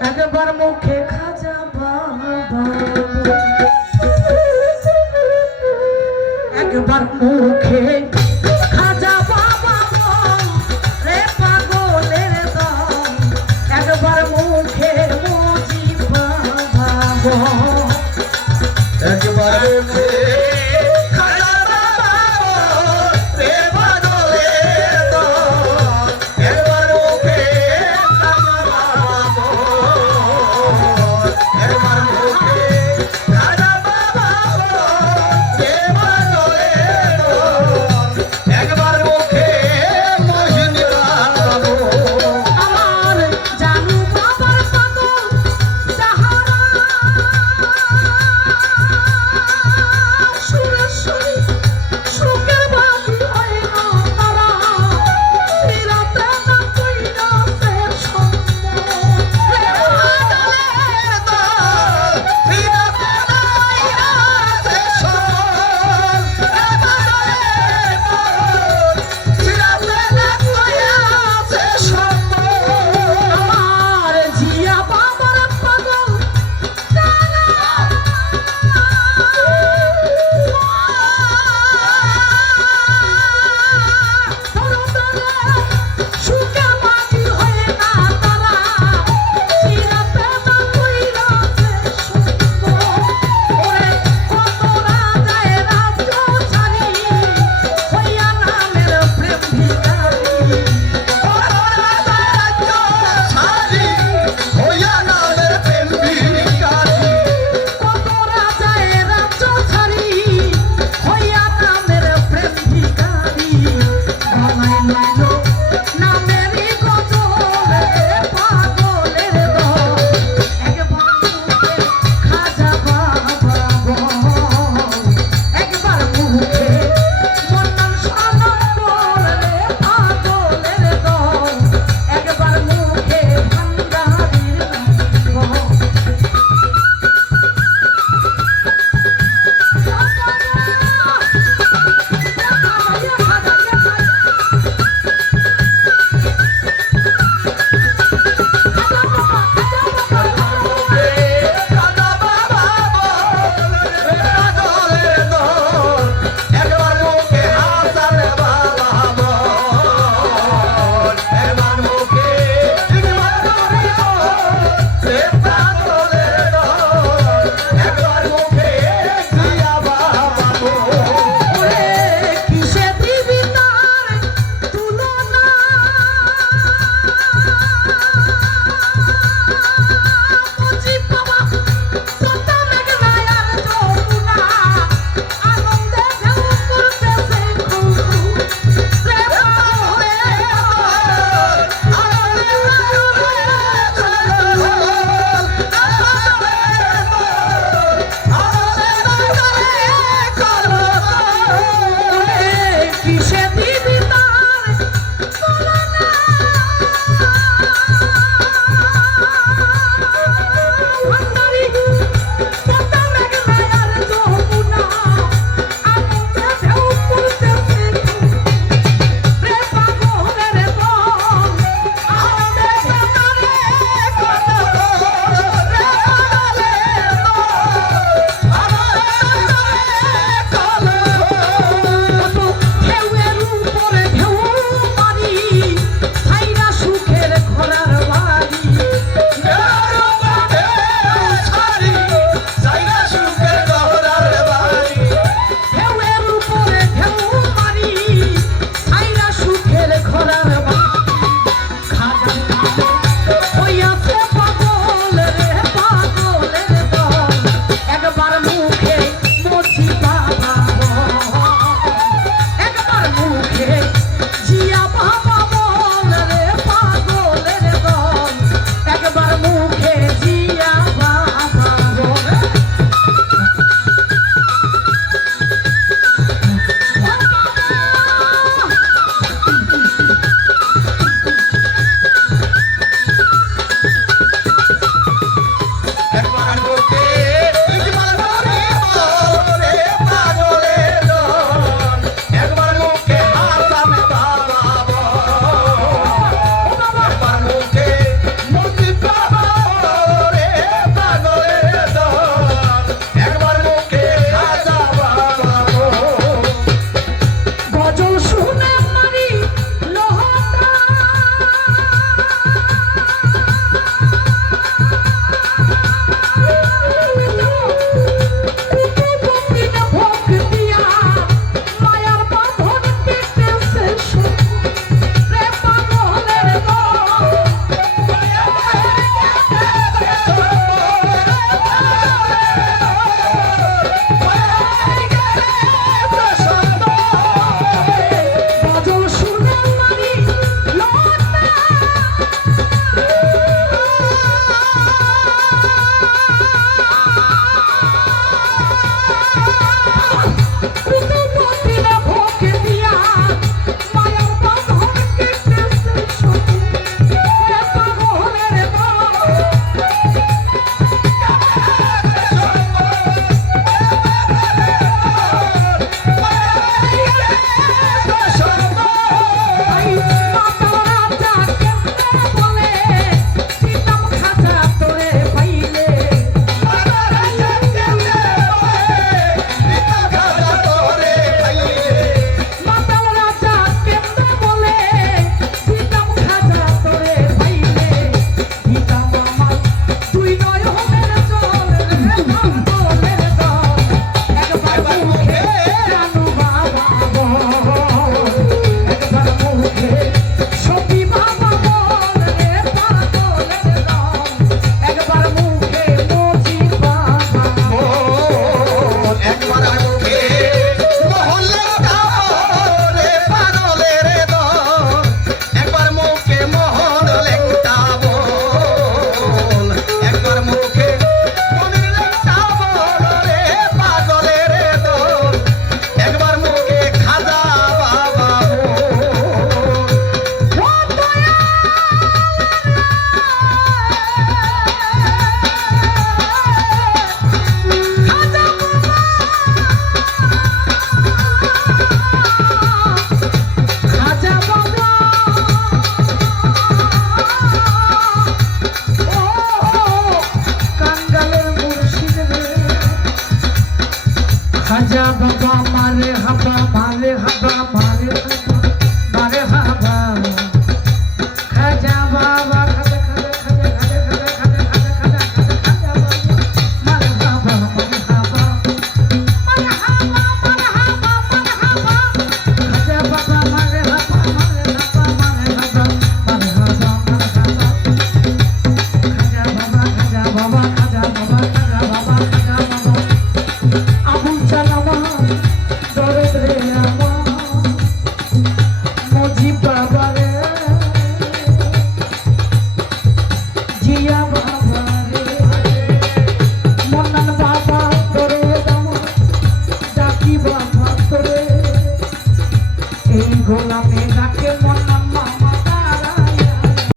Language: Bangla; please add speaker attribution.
Speaker 1: একবার মুখে খাজা বাবা। একবার মুখে